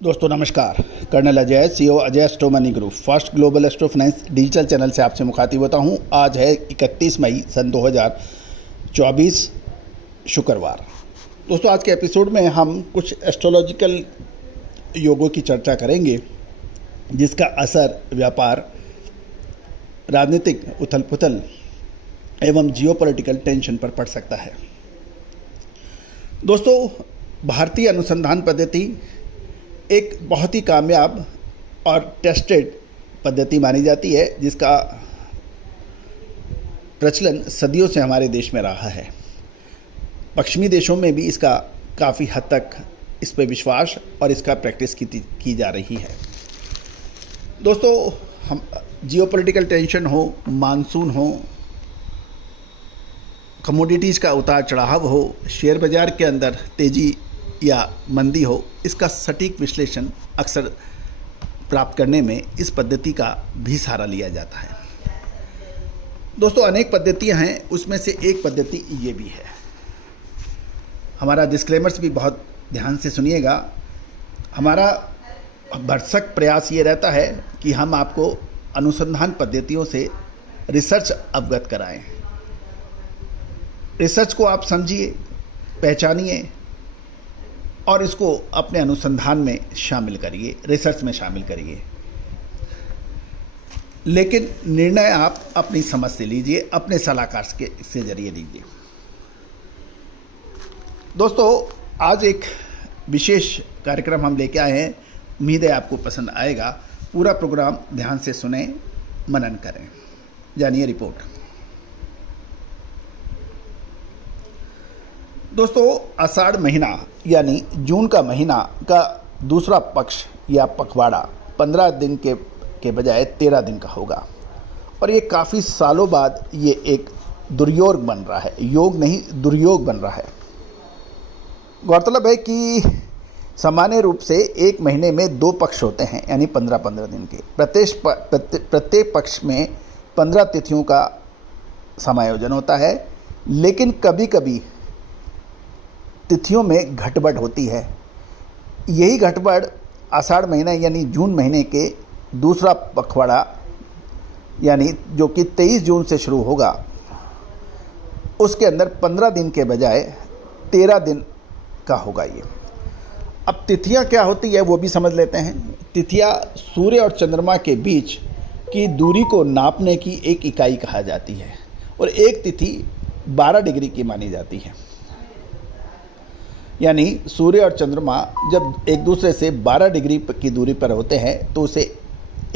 दोस्तों नमस्कार। Colonel Ajay, CEO Ajay astro money group first global astro finance digital channel से आपसे मुखातिब होता हूं। आज है 31 मई सन 2024 शुक्रवार। दोस्तों आज के एपिसोड में हम कुछ एस्ट्रोलॉजिकल योगों की चर्चा करेंगे जिसका असर व्यापार, राजनीतिक उथल पुथल एवं जियोपॉलिटिकल टेंशन पर पड़ सकता है। दोस्तों भारतीय अनुसंधान पद्धति एक बहुत ही कामयाब और टेस्टेड पद्धति मानी जाती है जिसका प्रचलन सदियों से हमारे देश में रहा है। पश्चिमी देशों में भी इसका काफ़ी हद तक इस पर विश्वास और इसका प्रैक्टिस की जा रही है। दोस्तों हम जियोपॉलिटिकल टेंशन हो, मानसून हो, कमोडिटीज़ का उतार चढ़ाव हो, शेयर बाज़ार के अंदर तेज़ी या मंदी हो, इसका सटीक विश्लेषण अक्सर प्राप्त करने में इस पद्धति का भी सहारा लिया जाता है। दोस्तों अनेक पद्धतियां हैं, उसमें से एक पद्धति ये भी है। हमारा डिस्क्लेमर्स भी बहुत ध्यान से सुनिएगा। हमारा भरसक प्रयास ये रहता है कि हम आपको अनुसंधान पद्धतियों से रिसर्च अवगत कराएं। रिसर्च को आप समझिए, पहचानिए और इसको अपने अनुसंधान में शामिल करिए, रिसर्च में शामिल करिए। लेकिन निर्णय आप अपनी समझ से लीजिए, अपने सलाहकार से जरिए लीजिए। दोस्तों आज एक विशेष कार्यक्रम हम लेके आए हैं, उम्मीद है आपको पसंद आएगा। पूरा प्रोग्राम ध्यान से सुने, मनन करें। जानिए रिपोर्ट। दोस्तों आषाढ़ महीना यानी जून का महीना का दूसरा पक्ष या पखवाड़ा 15 दिन के बजाय 13 दिन का होगा और ये काफ़ी सालों बाद ये एक दुर्योग बन रहा है। योग नहीं, दुर्योग बन रहा है। गौरतलब है कि सामान्य रूप से एक महीने में 2 पक्ष होते हैं यानी 15-15 दिन के। प्रत्येक पक्ष में 15 तिथियों का समायोजन होता है, लेकिन कभी कभी तिथियों में घटबढ़ होती है। यही घटबढ़ आषाढ़ महीना यानी जून महीने के दूसरा पखवाड़ा यानी जो कि 23 जून से शुरू होगा, उसके अंदर 15 दिन के बजाय 13 दिन का होगा ये। अब तिथियां क्या होती है वो भी समझ लेते हैं। तिथियां सूर्य और चंद्रमा के बीच की दूरी को नापने की एक इकाई कहा जाती है और एक तिथि 12 डिग्री की मानी जाती है। यानी सूर्य और चंद्रमा जब एक दूसरे से 12 डिग्री की दूरी पर होते हैं तो उसे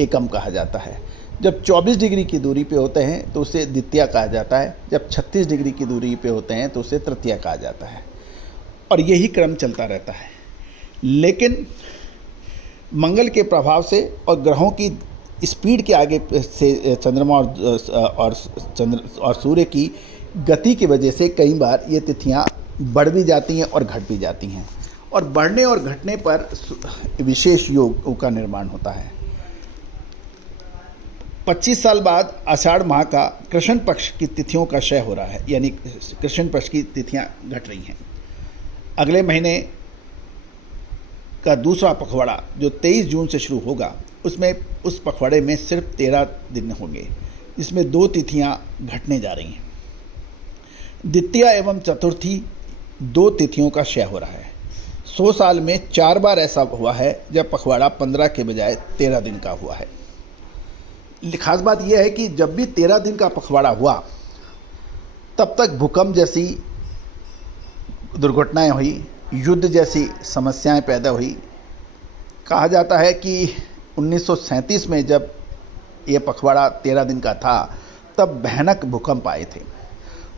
एकम कहा जाता है। जब 24 डिग्री की दूरी पे होते हैं तो उसे द्वितीया कहा जाता है। जब 36 डिग्री की दूरी पे होते हैं तो उसे तृतीया कहा जाता है और यही क्रम चलता रहता है। लेकिन मंगल के प्रभाव से और ग्रहों की स्पीड के आगे से चंद्रमा और सूर्य की गति की वजह से कई बार ये तिथियां बढ़ भी जाती हैं और घट भी जाती हैं और बढ़ने और घटने पर विशेष योग का निर्माण होता है। 25 साल बाद आषाढ़ माह का कृष्ण पक्ष की तिथियों का क्षय हो रहा है, यानी कृष्ण पक्ष की तिथियां घट रही हैं। अगले महीने का दूसरा पखवाड़ा जो 23 जून से शुरू होगा, उसमें उस पखवाड़े में सिर्फ 13 दिन होंगे, जिसमें 2 तिथियां घटने जा रही हैं। द्वितीया एवं चतुर्थी 2 तिथियों का क्षय हो रहा है। 100 साल में 4 बार ऐसा हुआ है जब पखवाड़ा 15 के बजाय 13 दिन का हुआ है। खास बात यह है कि जब भी 13 दिन का पखवाड़ा हुआ तब तक भूकंप जैसी दुर्घटनाएं हुई, युद्ध जैसी समस्याएं पैदा हुई। कहा जाता है कि 1937 में जब यह पखवाड़ा 13 दिन का था तब भयानक भूकंप आए थे।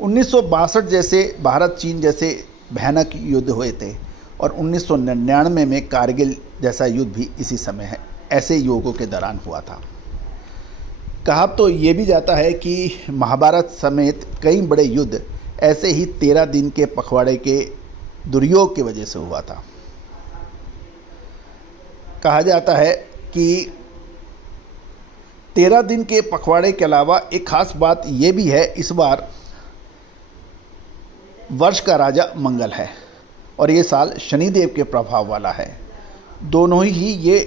1962 जैसे भारत चीन जैसे भयानक युद्ध हुए थे और 1999 में कारगिल जैसा युद्ध भी इसी समय है ऐसे युगों के दौरान हुआ था। कहा तो ये भी जाता है कि महाभारत समेत कई बड़े युद्ध ऐसे ही 13 दिन के पखवाड़े के दुर्योग की वजह से हुआ था। कहा जाता है कि 13 दिन के पखवाड़े के अलावा एक खास बात ये भी है, इस बार वर्ष का राजा मंगल है और ये साल शनिदेव के प्रभाव वाला है। दोनों ही ये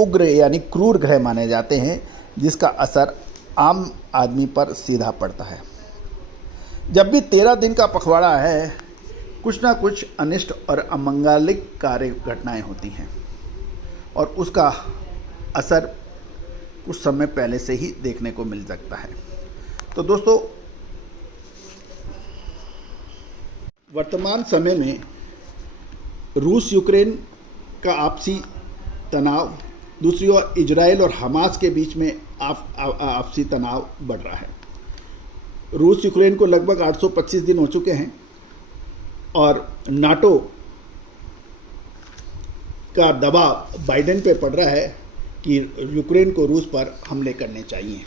उग्र यानी क्रूर ग्रह माने जाते हैं, जिसका असर आम आदमी पर सीधा पड़ता है। जब भी 13 दिन का पखवाड़ा है, कुछ ना कुछ अनिष्ट और अमंगलिक कार्य घटनाएं होती हैं और उसका असर कुछ समय पहले से ही देखने को मिल सकता है। तो दोस्तों, वर्तमान समय में रूस यूक्रेन का आपसी तनाव, दूसरी ओर इजराइल और हमास के बीच में आपसी तनाव बढ़ रहा है। रूस यूक्रेन को लगभग 825 दिन हो चुके हैं और नाटो का दबाव बाइडेन पे पड़ रहा है कि यूक्रेन को रूस पर हमले करने चाहिए।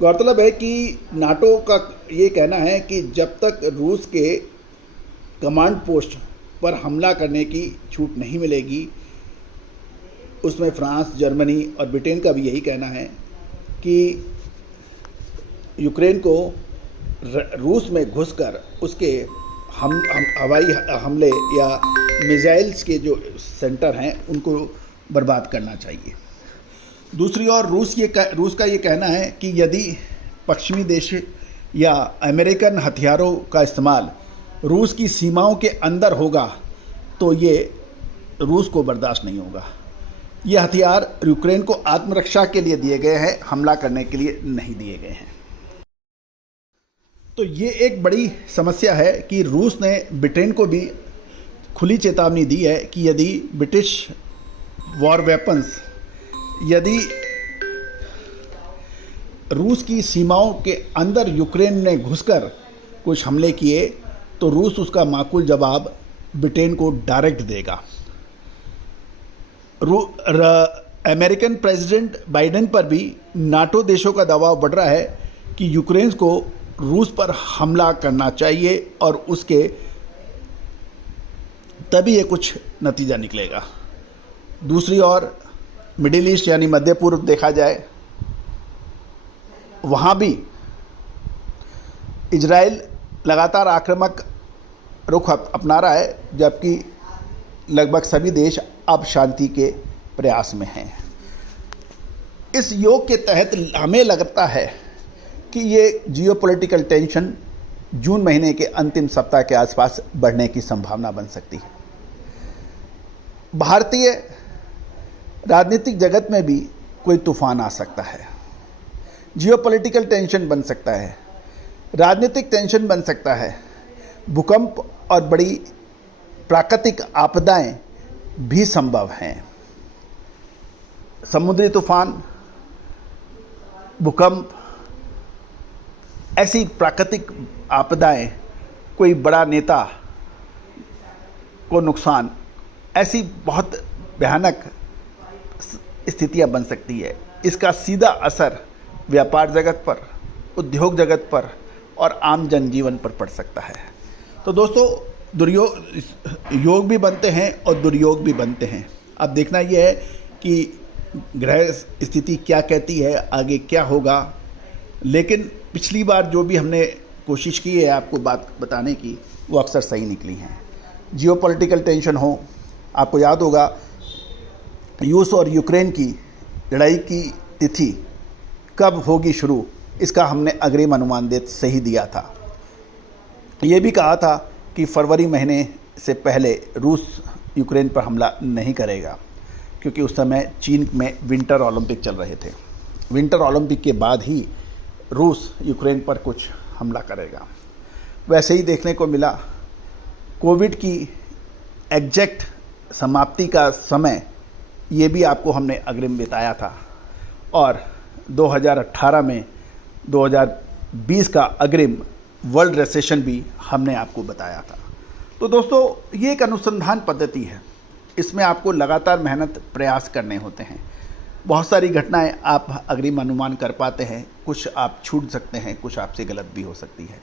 गौरतलब है कि नाटो का ये कहना है कि जब तक रूस के कमांड पोस्ट पर हमला करने की छूट नहीं मिलेगी, उसमें फ्रांस, जर्मनी और ब्रिटेन का भी यही कहना है कि यूक्रेन को रूस में घुसकर उसके हवाई हमले या मिसाइल्स के जो सेंटर हैं उनको बर्बाद करना चाहिए। दूसरी ओर रूस का ये कहना है कि यदि पश्चिमी देश या अमेरिकन हथियारों का इस्तेमाल रूस की सीमाओं के अंदर होगा तो ये रूस को बर्दाश्त नहीं होगा। ये हथियार यूक्रेन को आत्मरक्षा के लिए दिए गए हैं, हमला करने के लिए नहीं दिए गए हैं। तो ये एक बड़ी समस्या है कि रूस ने ब्रिटेन को भी खुली चेतावनी दी है कि यदि ब्रिटिश वॉर वेपन्स यदि रूस की सीमाओं के अंदर यूक्रेन ने घुसकर कुछ हमले किए तो रूस उसका माकूल जवाब ब्रिटेन को डायरेक्ट देगा। अमेरिकन प्रेसिडेंट बाइडेन पर भी नाटो देशों का दबाव बढ़ रहा है कि यूक्रेन को रूस पर हमला करना चाहिए और उसके तभी ये कुछ नतीजा निकलेगा। दूसरी ओर मिडिल ईस्ट यानी मध्य पूर्व देखा जाए, वहाँ भी इजराइल लगातार आक्रामक रुख अपना रहा है, जबकि लगभग सभी देश अब शांति के प्रयास में हैं। इस योग के तहत हमें लगता है कि ये जियोपॉलिटिकल टेंशन जून महीने के अंतिम सप्ताह के आसपास बढ़ने की संभावना बन सकती है। भारतीय राजनीतिक जगत में भी कोई तूफान आ सकता है, जियोपॉलिटिकल टेंशन बन सकता है, राजनीतिक टेंशन बन सकता है, भूकंप और बड़ी प्राकृतिक आपदाएं भी संभव हैं। समुद्री तूफान, भूकंप, ऐसी प्राकृतिक आपदाएं, कोई बड़ा नेता को नुकसान, ऐसी बहुत भयानक स्थितियां बन सकती है। इसका सीधा असर व्यापार जगत पर, उद्योग जगत पर और आम जनजीवन पर पड़ सकता है। तो दोस्तों, योग भी बनते हैं और दुर्योग भी बनते हैं। अब देखना यह है कि ग्रह स्थिति क्या कहती है, आगे क्या होगा। लेकिन पिछली बार जो भी हमने कोशिश की है आपको बात बताने की, वो अक्सर सही निकली हैं। जियोपॉलिटिकल टेंशन हो, आपको याद होगा रूस और यूक्रेन की लड़ाई की तिथि कब होगी शुरू, इसका हमने अग्रिम अनुमान सही दिया था। ये भी कहा था कि फरवरी महीने से पहले रूस यूक्रेन पर हमला नहीं करेगा, क्योंकि उस समय चीन में विंटर ओलंपिक चल रहे थे। विंटर ओलंपिक के बाद ही रूस यूक्रेन पर कुछ हमला करेगा। वैसे ही देखने को मिला। कोविड की एग्जैक्ट समाप्ति का समय ये भी आपको हमने अग्रिम बताया था, और 2018 में 2020 का अग्रिम वर्ल्ड रिसेशन भी हमने आपको बताया था। तो दोस्तों, ये एक अनुसंधान पद्धति है, इसमें आपको लगातार मेहनत प्रयास करने होते हैं। बहुत सारी घटनाएं आप अग्रिम अनुमान कर पाते हैं, कुछ आप छूट सकते हैं, कुछ आपसे गलत भी हो सकती है।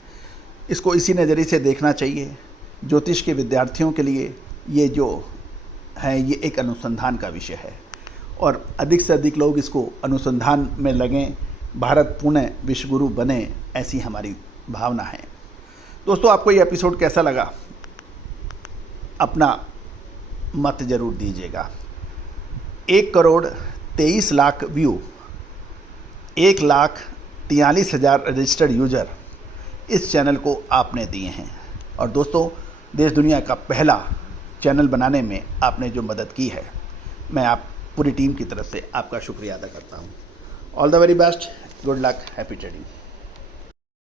इसको इसी नज़रिए से देखना चाहिए। ज्योतिष के विद्यार्थियों के लिए ये जो है ये एक अनुसंधान का विषय है, और अधिक से अधिक लोग इसको अनुसंधान में लगें, भारत पुनः विश्वगुरु बने, ऐसी हमारी भावना है। दोस्तों, आपको ये एपिसोड कैसा लगा, अपना मत ज़रूर दीजिएगा। 1,23,00,000 व्यू, 1,43,000 रजिस्टर्ड यूज़र इस चैनल को आपने दिए हैं। और दोस्तों, देश दुनिया का पहला चैनल बनाने में आपने जो मदद की है, मैं आप पूरी टीम की तरफ से आपका शुक्रिया अदा करता हूँ। All the very best, good luck, happy trading.